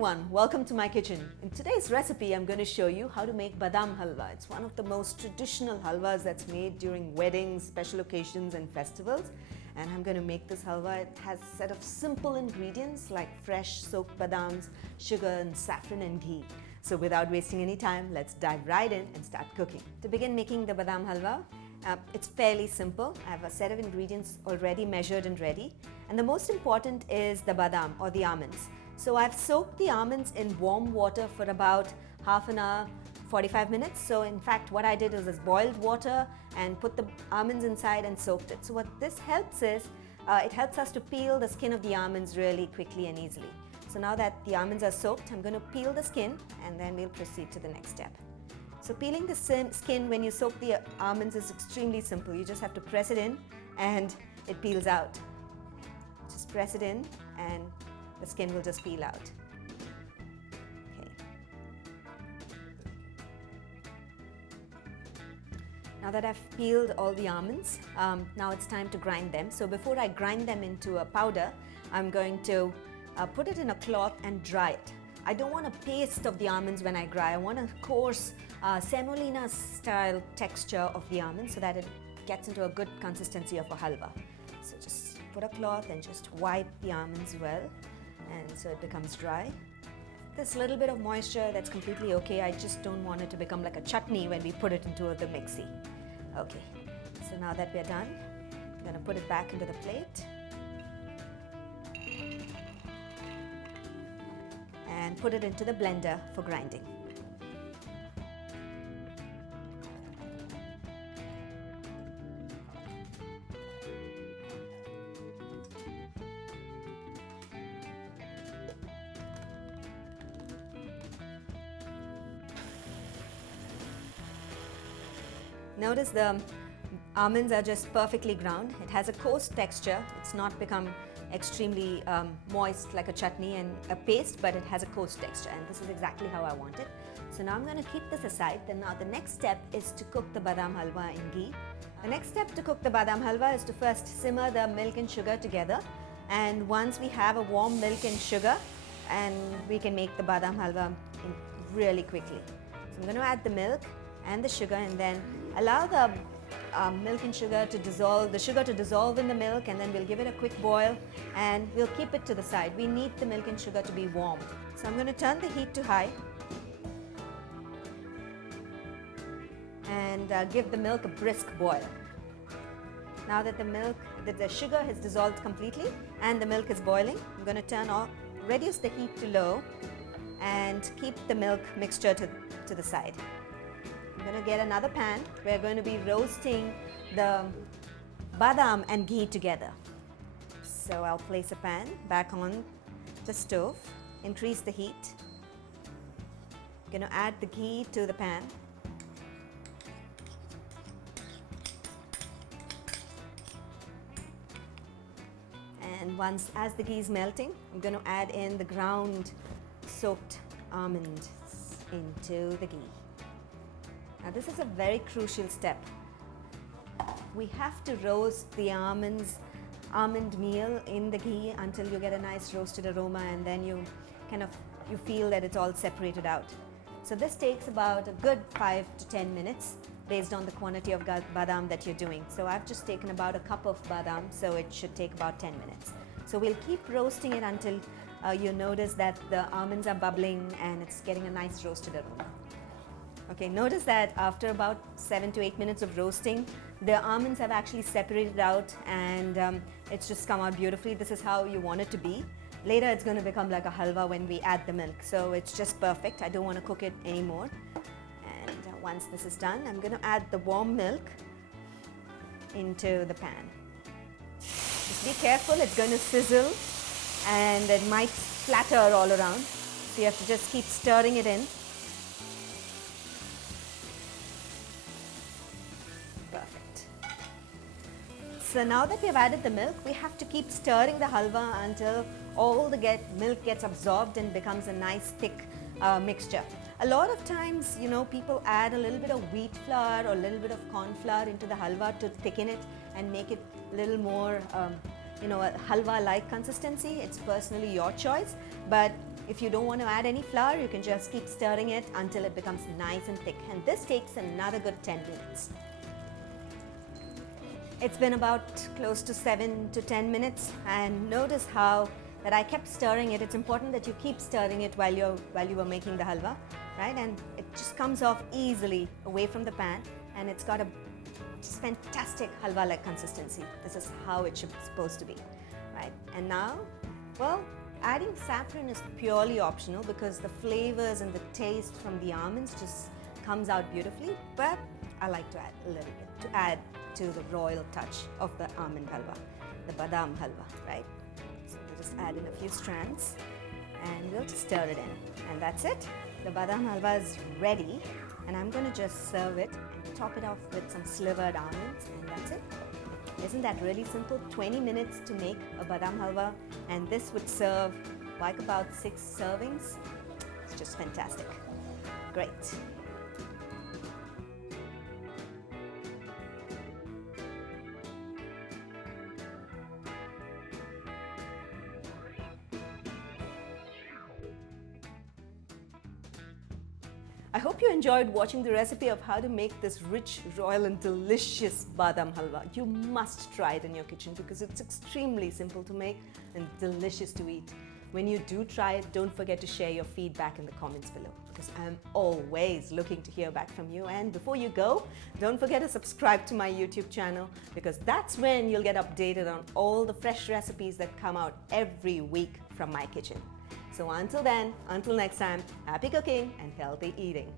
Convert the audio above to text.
everyone, welcome to my kitchen. In today's recipe, I'm going to show you how to make Badam Halwa. It's one of the most traditional halwas that's made during weddings, special occasions and festivals. And I'm going to make this halwa. It has a set of simple ingredients like fresh soaked badams, sugar and saffron and ghee. So without wasting any time, let's dive right in and start cooking. To begin making the Badam Halwa, it's fairly simple. I have a set of ingredients already measured and ready. And the most important is the badam or the almonds. So I've soaked the almonds in warm water for about half an hour, 45 minutes. So in fact, what I did is boiled water and put the almonds inside and soaked it. So what this helps is, it helps us to peel the skin of the almonds really quickly and easily. So now that the almonds are soaked, I'm going to peel the skin and then we'll proceed to the next step. So peeling the skin when you soak the almonds is extremely simple. You just have to press it in and it peels out. Just press it in and the skin will just peel out. Okay. Now that I've peeled all the almonds, now it's time to grind them. So before I grind them into a powder, I'm going to put it in a cloth and dry it. I don't want a paste of the almonds when I grind. I want a coarse semolina style texture of the almonds so that it gets into a good consistency of a halwa. So just put a cloth and just wipe the almonds well, and so it becomes dry. There's a little bit of moisture, that's completely okay. I just don't want it to become like a chutney when we put it into the mixie. Okay, so now that we're done, I'm going to put it back into the plate and put it into the blender for grinding. Notice the almonds are just perfectly ground. It has a coarse texture. It's not become extremely moist like a chutney and a paste, but it has a coarse texture, and this is exactly how I want it. So now I'm going to keep this aside. Then now the next step is to cook the Badam Halwa in ghee. The next step to cook the Badam Halwa is to first simmer the milk and sugar together, and once we have a warm milk and sugar, and we can make the Badam Halwa really quickly. So I'm going to add the milk and the sugar and then allow the milk and sugar to dissolve in the milk, and then we'll give it a quick boil and we'll keep it to the side. We need the milk and sugar to be warm. So I'm going to turn the heat to high and give the milk a brisk boil. Now that the sugar has dissolved completely and the milk is boiling, I'm going to reduce the heat to low and keep the milk mixture to the side. I'm going to get another pan. We're going to be roasting the badam and ghee together. So I'll place a pan back on the stove, increase the heat. I'm going to add the ghee to the pan. And as the ghee is melting, I'm going to add in the ground soaked almonds into the ghee. Now this is a very crucial step. We have to roast the almond meal in the ghee until you get a nice roasted aroma, and then you feel that it's all separated out. So this takes about a good 5 to 10 minutes based on the quantity of badam that you're doing. So I've just taken about a cup of badam, so it should take about 10 minutes. So we'll keep roasting it until you notice that the almonds are bubbling and it's getting a nice roasted aroma. Okay, notice that after about 7 to 8 minutes of roasting, the almonds have actually separated out and it's just come out beautifully. This is how you want it to be. Later it's going to become like a halwa when we add the milk. So it's just perfect. I don't want to cook it anymore. And once this is done, I'm going to add the warm milk into the pan. Just be careful, it's going to sizzle and it might splatter all around. So you have to just keep stirring it in. So now that we've added the milk, we have to keep stirring the halwa until all the milk gets absorbed and becomes a nice thick mixture. A lot of times, people add a little bit of wheat flour or a little bit of corn flour into the halwa to thicken it and make it a little more a halwa-like consistency. It's personally your choice, but if you don't want to add any flour, you can just keep stirring it until it becomes nice and thick. And this takes another good 10 minutes. It's been about close to 7 to 10 minutes, and notice how that I kept stirring it. It's important that you keep stirring it while you were making the halwa, right? And it just comes off easily away from the pan, and it's got a just fantastic halwa-like consistency. This is how it should be supposed to be, right? And now, well, adding saffron is purely optional because the flavors and the taste from the almonds just comes out beautifully, but I like to add a little bit to add to the royal touch of the almond halwa, the Badam Halwa, right? So we'll just add in a few strands and we'll just stir it in. And that's it. The Badam Halwa is ready, and I'm going to just serve it and top it off with some slivered almonds, and that's it. Isn't that really simple? 20 minutes to make a Badam Halwa, and this would serve like about 6 servings. It's just fantastic. Great. I hope you enjoyed watching the recipe of how to make this rich, royal and delicious Badam Halwa. You must try it in your kitchen because it's extremely simple to make and delicious to eat. When you do try it, don't forget to share your feedback in the comments below because I'm always looking to hear back from you. And before you go, don't forget to subscribe to my YouTube channel because that's when you'll get updated on all the fresh recipes that come out every week from my kitchen. So until then, until next time, happy cooking and healthy eating.